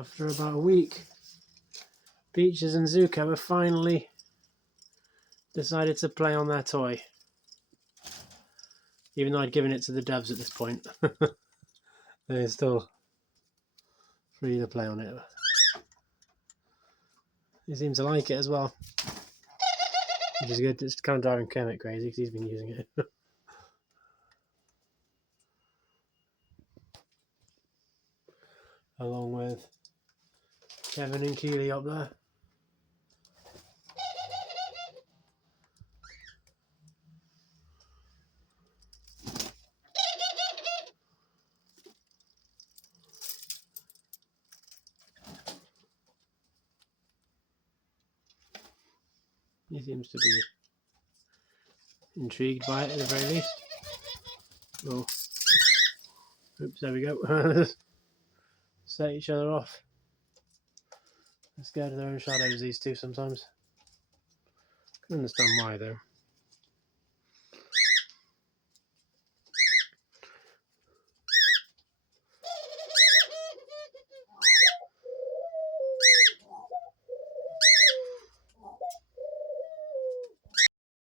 After about a week, Peaches and Zuko have finally decided to play on their toy. Even though I'd given it to the devs at this point. They're still free to play on it. He seems to like it as well. Which is good. It's kind of driving Kermit crazy because he's been using it. Along with Kevin and Keely up there. He seems to be intrigued by it at the very least. Oh. Oops, there we go. Set each other off. They're scared of their own shadows, these two, sometimes. I can understand why, though.